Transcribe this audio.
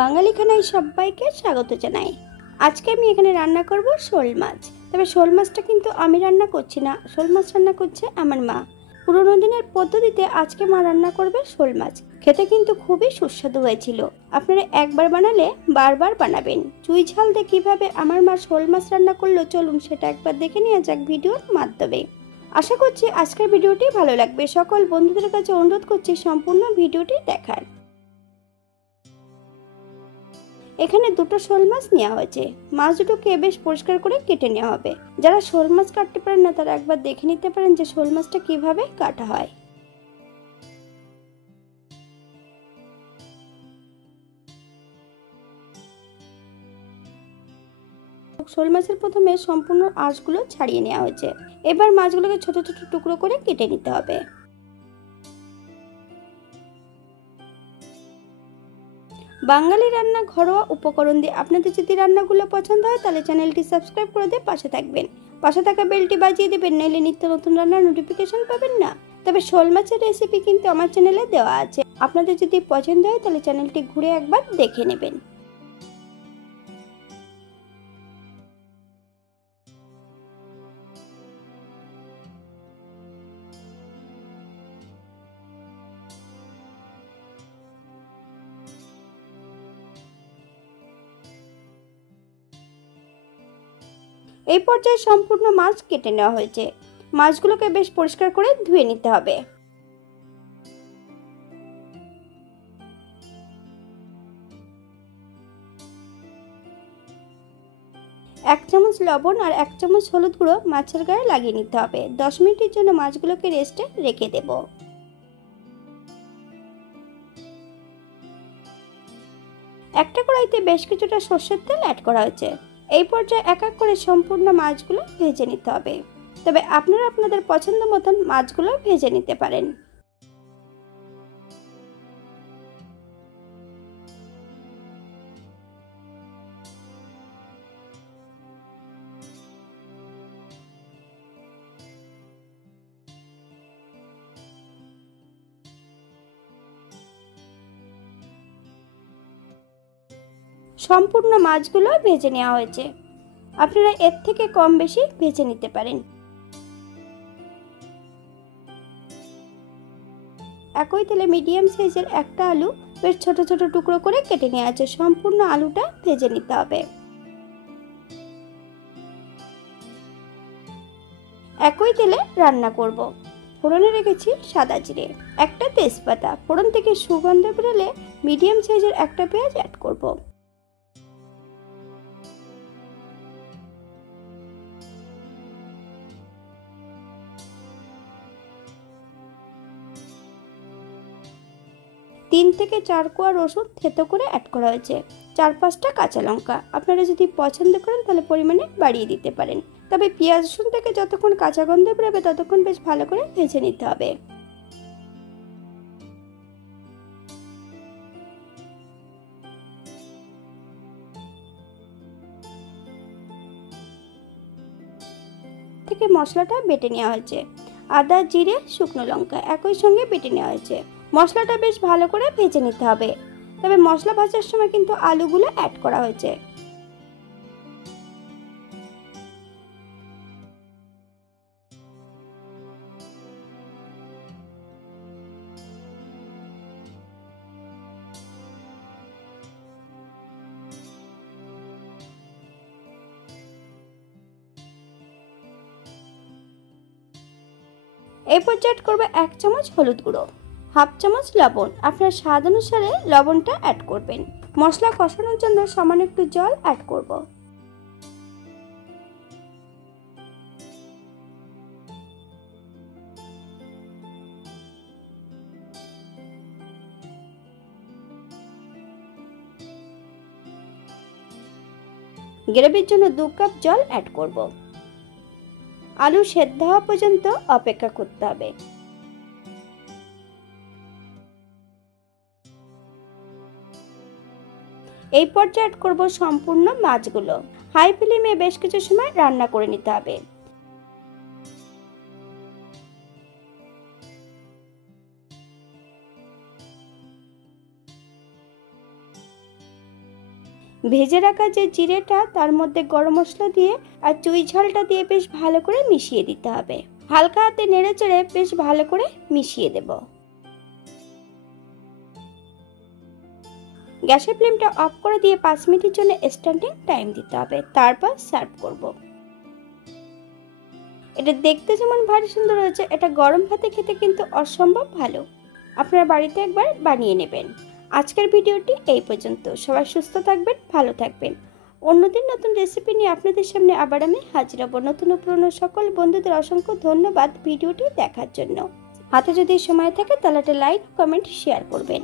বাঙালি খানায় সবাইকে স্বাগত জানাই। আজকে আমি এখানে রান্না করব শোল মাছ। তবে শোল মাছটা কিন্তু আমি রান্না করছি না, শোল মাছ রান্না করছে আমার মা। পুরোনো দিনের পদ্ধতিতে আজকে মা রান্না করবে শোল মাছ। খেতে কিন্তু খুবই সুস্বাদু হয়েছিল। আপনারা একবার বানালে বারবার বানাবেন। চুই ঝাল দিয়ে কিভাবে আমার মা শোল মাছ রান্না করলো চলুন সেটা একবার দেখে নেওয়া যাক ভিডিওর মাধ্যমে। আশা করছি আজকের ভিডিওটি ভালো লাগবে। সকল বন্ধুদের কাছে অনুরোধ করছি সম্পূর্ণ ভিডিওটি দেখার। এখানে দুটো শোল মাছ নেওয়া হয়েছে। মাছ দুটোকে বেশ পরিষ্কার করে কেটে নেওয়া হবে। যারা শোল মাছ কাটতে পারেন না তারা একবার দেখে নিতে পারেন যে শোল মাছটা কিভাবে কাটা হয়। শোল মাছের প্রথমে সম্পূর্ণ আঁশগুলো ছাড়িয়ে নেওয়া হয়েছে। এবার মাছগুলোকে ছোট ছোট টুকরো করে কেটে নিতে হবে। বাঙালি রান্না ঘরোয়া উপকরণ দিয়ে আপনাদের যদি রান্নাগুলো পছন্দ হয় তাহলে চ্যানেলটি সাবস্ক্রাইব করে দিয়ে পাশে থাকবেন। পাশে থাকা বেলটি বাজিয়ে দেবেন, নইলে নিত্য নতুন রান্নার নোটিফিকেশন পাবেন না। তবে শোল মাছের রেসিপি কিন্তু আমার চ্যানেলে দেওয়া আছে, আপনাদের যদি পছন্দ হয় তাহলে চ্যানেলটি ঘুরে একবার দেখে নেবেন। এই পর্যায়ে সম্পূর্ণ মাছ কেটে নেওয়া হয়েছে। মাছগুলোকে বেশ পরিষ্কার করে ধুয়ে নিতে হবে। এক চামচ লবণ আর 1 চামচ হলুদ গুঁড়ো মাছের গায়ে লাগিয়ে নিতে হবে। 10 মিনিটের জন্য মাছগুলোকে রেস্টে রেখে দেব। একটা কড়াইতে বেশ কিছুটা সরষের তেল অ্যাড করা হয়েছে। এই পর্যায়ে এক এক করে সম্পূর্ণ মাছগুলো ভেজে নিতে হবে। তবে আপনারা আপনাদের পছন্দ মতন মাছগুলো ভেজে নিতে পারেন। সম্পূর্ণ মাছগুলো ভেজে নেওয়া হয়েছে। আপনারা এর থেকে কম বেশি ভেজে নিতে পারেন। একই তেলে মিডিয়াম সাইজের একটা আলু বেশ ছোট ছোট টুকরো করে কেটে নেওয়া আছে। সম্পূর্ণ আলুটা ভেজে নিতে হবে। একই তেলে রান্না করব। ফোড়নে রেখেছি সাদা জিরে, একটা তেজপাতা। ফোড়ন থেকে সুগন্ধ বেরোলে মিডিয়াম সাইজের একটা পেঁয়াজ অ্যাড করব। তিন থেকে 4 কোয়া রসুন থেতো করে অ্যাড করা হয়েছে। 4-5টা কাঁচা লঙ্কা। আপনারা যদি পছন্দ করেন তাহলে পরিমাণে বাড়িয়ে দিতে পারেন। তবে পেঁয়াজ রসুন থেকে যতক্ষণ কাঁচা গন্ধ বেরোবে ততক্ষণ বেশ ভালো করে ভেজে নিতে হবে। থেকে মশলাটা বেটে নেওয়া হয়েছে। আদা, জিরে, শুকনো লঙ্কা একই সঙ্গে বেটে নেওয়া হয়েছে। মশলাটা বেশ ভালো করে ভেজে নিতে হবে। তবে মশলা ভাজার সময় কিন্তু আলুগুলো অ্যাড করা হয়েছে। এই পর্যায়ে অ্যাড করবে 1 চামচ হলুদ গুঁড়ো, 1/2 চামচ লবণ। আপনার স্বাদ অনুসারে লবণটা অ্যাড করবেন। মশলা কষানোর জন্য সামান্য একটু জল অ্যাড করব। গ্রেভির জন্য 2 কাপ জল অ্যাড করব। আলু সেদ্ধ হওয়া পর্যন্ত অপেক্ষা করতে হবে। এই পর্যায়ে অ্যাড করব সম্পূর্ণ মাছগুলো। হাই ফ্লেমে বেশ কিছু সময় রান্না করে নিতে হবে। ভেজে রাখা যে জিরেটা তার মধ্যে গরম মশলা দিয়ে আর চুই ঝালটা দিয়ে বেশ ভালো করে মিশিয়ে দিতে হবে। হালকা হাতে নেড়ে চেড়ে বেশ ভালো করে মিশিয়ে দেব। গ্যাসের ফ্লেমটা অফ করে দিয়ে 5 মিনিটের জন্য স্ট্যান্ডিং টাইম দিতে হবে। তারপর সার্ভ করব। এটা দেখতে যেমন ভারী সুন্দর হয়েছে, এটা গরম ভাতে খেতে কিন্তু অসম্ভব ভালো। আপনারা বাড়িতে একবার বানিয়ে নেবেন। আজকের ভিডিওটি এই পর্যন্ত। সবাই সুস্থ থাকবেন, ভালো থাকবেন। অন্যদিন নতুন রেসিপি নিয়ে আপনাদের সামনে আবার আমি হাজির হব। নতুন ও পুরনো সকল বন্ধুদের অসংখ্য ধন্যবাদ ভিডিওটি দেখার জন্য। হাতে যদি সময় থাকে তাহলে একটা লাইক, কমেন্ট, শেয়ার করবেন।